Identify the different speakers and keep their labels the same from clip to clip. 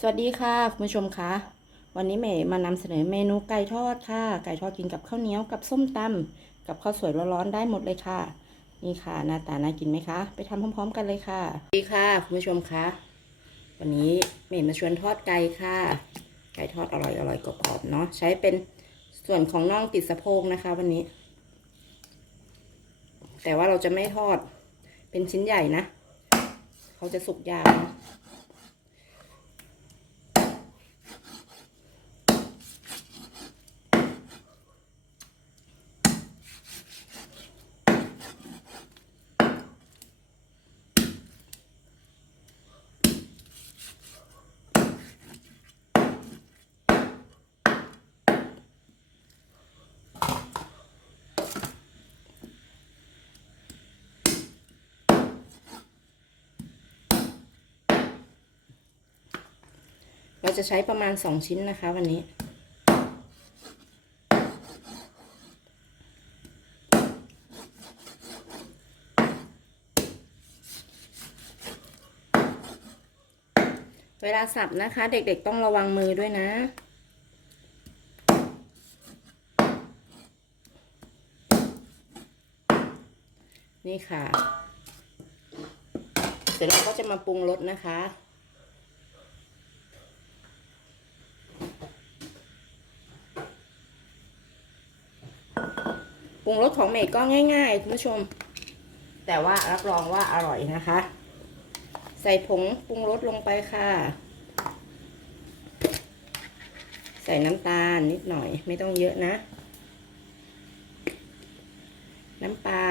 Speaker 1: สวัสดีค่ะ คุณผู้ชมคะวันนี้เมย์มานำเสนอเมนูไก่ทอดค่ะ ไก่ทอดกินกับข้าวเหนียวกับส้มตำกับข้าวสวยร้อนๆได้หมดเลยค่ะ นี่ค่ะหน้าตาน่ากินไหมคะ ไปทำพร้อม ๆ กันเลยค่ะสวัสดีค่ะ คุณผู้ชมคะวันนี้เมย์มาชวนทอดไก่ค่ะ ไก่ทอดอร่อยอร่อยๆกรอบๆเนาะใช้เป็นส่วนของน่องติดสะโพกนะคะ วันนี้ แต่ว่าเราจะไม่ทอดเป็นชิ้นใหญ่นะเขาจะสุกยากนะ เราจะใช้ประมาณสองชิ้นนะคะวันนี้ เวลาสับนะคะ เด็กๆต้องระวังมือด้วยนะนี่ค่ะ เสร็จแล้วก็จะมาปรุงรสนะคะ รุงรสของเมย์ก็ง่ายๆคุณผู้ชม แต่ว่ารับรองว่าอร่อยนะคะ ใส่ผงปรุงรสลงไปค่ะ ใส่น้ำตาลนิดหน่อยไม่ต้องเยอะนะ น้ำปลา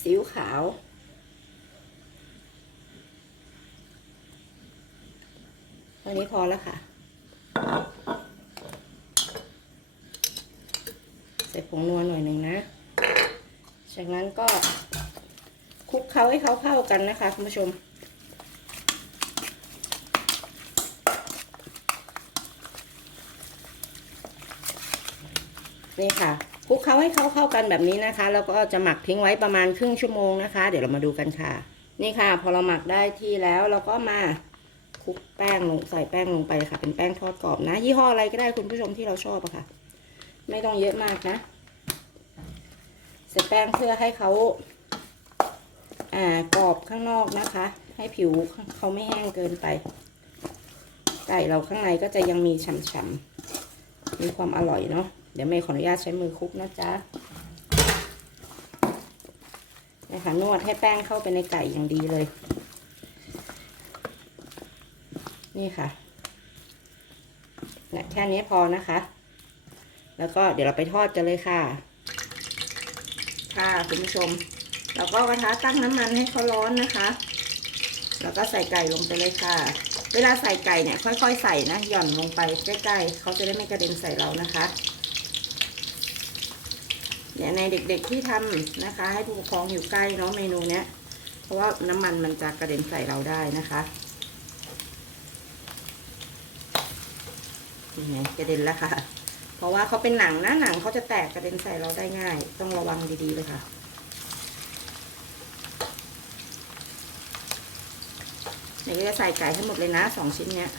Speaker 1: ซีอิ๊วขาว เท่านี้พอแล้วค่ะ ใส่ผงนัวหน่อยหนึ่งนะ จากนั้นก็คลุกเคล้าให้เขาเข้ากันนะคะ คุณผู้ชมนี่ค่ะคลุกเคล้าให้เขาเข้ากันแบบนี้นะคะ แล้วก็จะหมักทิ้งไว้ประมาณครึ่งชั่วโมงนะคะ เดี๋ยวเรามาดูกันค่ะ นี่ค่ะ พอเราหมักได้ที่แล้วเราก็มา ลุกแป้งลงใส่แป้งลงไปค่ะ เป็นแป้งทอดกรอบนะ ยี่ห้ออะไรก็ได้คุณผู้ชมที่เราชอบอะค่ะ ไม่ต้องเยอะมากนะใส่แป้งเพื่อให้เขาอ่ากรอบข้างนอกนะคะ ให้ผิวเขาไม่แห้งเกินไปไก่เราข้างในก็จะยังมีฉ่ำๆมีความอร่อยเนาะเดี๋ยวเมย์ขออนุญาตใช้มือคลุกนะจ๊ะนะคะนวดให้แป้งเข้าไปในไก่อย่างดีเลย นี่ค่ะแค่นี้พอนะคะ แล้วก็เดี๋ยวเราไปทอดกันเลยค่ะ ค่ะคุณผู้ชม เราก็กระทะตั้งน้ำมันให้เขาร้อนนะคะ แล้วก็ใส่ไก่ลงไปเลยค่ะ เวลาใส่ไก่เนี่ย ค่อย ๆ ใส่นะหย่อนลงไปใกล้ๆเขาจะได้ไม่กระเด็นใส่เรานะคะเนี่ยในเด็กๆที่ทำนะคะ ให้ผู้ปกครองอยู่ใกล้เนาะเมนูเนี้ย เพราะว่าน้ำมันมันจะกระเด็นใส่เราได้นะคะ นี่ไงกระเด็นแล้วค่ะ เพราะว่าเขาเป็นหนังนะหนังเขาจะแตกกระเด็นใส่เราได้ง่าย ต้องระวังดีๆเลยค่ะเดี๋ยวจะใส่ไก่ให้หมดเลยนะสองชิ้นเนี้ย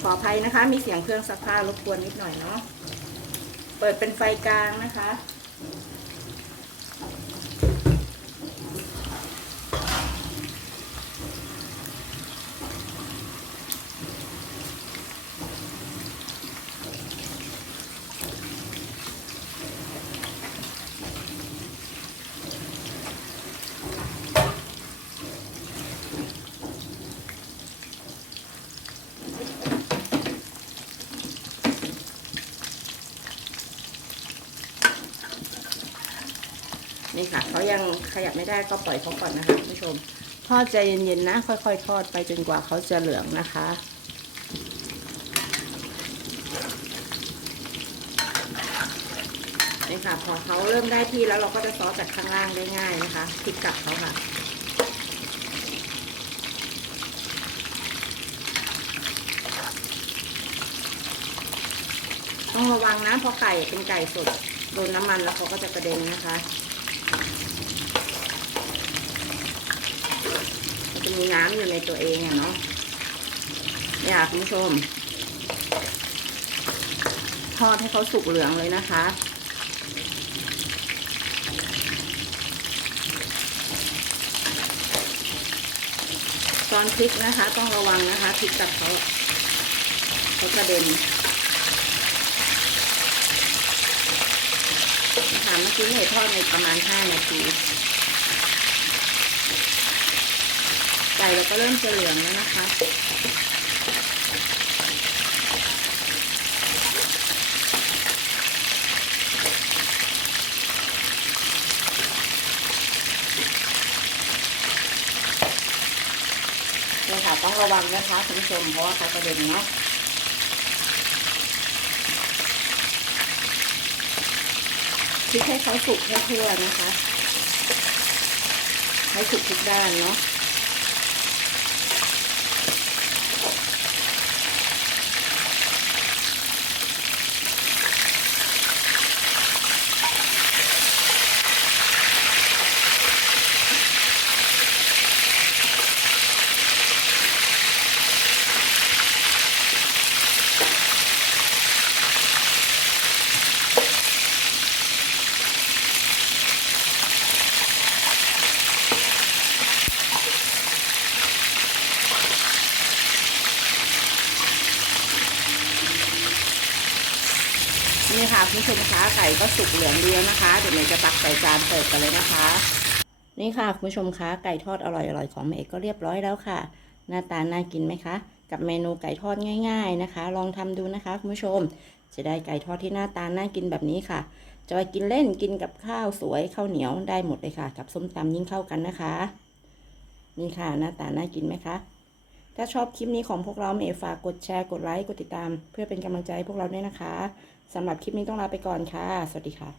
Speaker 1: ขออภัยนะคะ มีเสียงเครื่องซักผ้ารบกวนนิดหน่อยเนาะ เปิดเป็นไฟกลางนะคะ นี่ค่ะเขายังขยับไม่ได้ก็ปล่อยเขาก่อนนะคะคุณผู้ชมทอดใจเย็นๆนะ ค่อยๆ ทอดไปจนกว่าเขาจะเหลืองนะคะนี่ค่ะพอเขาเริ่มได้ที่แล้วเราก็จะซอสจากข้างล่างได้ง่ายนะคะพลิกกลับเขาค่ะต้องระวังนะเพราะไก่เป็นไก่สดโดนน้ำมันแล้วเขาก็จะกระเด็นนะคะ มีน้ำอยู่ในตัวเองอะเนาะอยากคุณผู้ชม ทอดให้เขาสุกเหลืองเลยนะคะ ตอนพลิกนะคะ ต้องระวังนะคะพลิกกับเขาเขากระเด็นนะคะเมื่อกี้เนี่ยทอดในประมาณ 5 นาที ไก่เราก็เริ่มจะเหลืองแล้วนะคะ เนี่ยค่ะต้องระวังนะคะคุณผู้ชมเพราะว่าเขากระเด็นเนาะพลิกให้เขาสุกให้ทั่วนะคะ ให้สุกทุกด้านเนาะ คุณผู้ชมคะไก่ก็สุกเหลืองดีแล้วนะคะเดี๋ยวเมย์จะตักใส่จานเสิร์ฟกันเลยนะคะ นี่ค่ะคุณผู้ชมคะไก่ทอดอร่อยๆของเมย์ก็เรียบร้อยแล้วค่ะ หน้าตาน่ากินไหมคะ กับเมนูไก่ทอดง่าย ๆนะคะ ลองทำดูนะคะคุณผู้ชม จะได้ไก่ทอดที่หน้าตาน่ากินแบบนี้ค่ะจะไปกินเล่นกินกับข้าวสวยข้าวเหนียวได้หมดเลยค่ะ กับส้มตำยิ่งเข้ากันนะคะ นี่ค่ะหน้าตาน่ากินไหมคะ ถ้าชอบคลิปนี้ของพวกเราเมย์ฝากกดแชร์กดไลค์กดติดตาม เพื่อเป็นกำลังใจพวกเราด้วยนะคะ สำหรับคลิปนี้ต้องลาไปก่อนค่ะ สวัสดีค่ะ